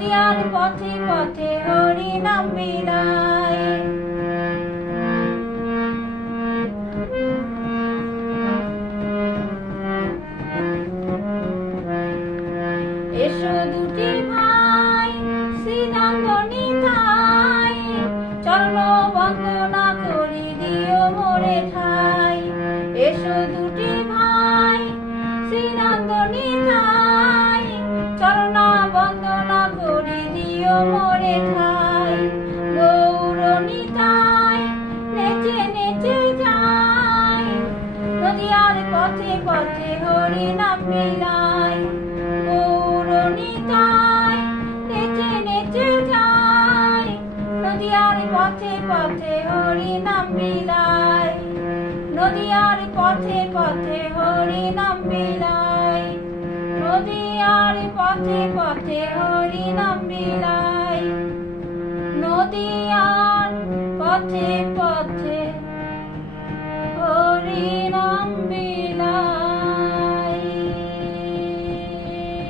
নদিয়ার পথে পথে হরি নাম বিলায়। এসো দুটি ভাই শ্রীনন্দনী ঠাই, চরণ বন্দনা করি দিও মোরে ঠাই। এসো দুটি ভাই শ্রীনন্দনী ঠাই, চরণ বন্দনা করি দিও মোরে ঠাই। গৌরনিতাই নেচে নেচে যাই, নদিয়ার পথে পথে হরি নাম বিলায়। গৌরনিতাই নেচে নেচে যাই, নদিয়ার পথে পথে হরি নাম বিলায়। নদিয়ার পথে পথে হরি নাম বিলায়। নদিয়ার পথে পথে হরি নাম বিলায়। নদিয়ার পথে পথে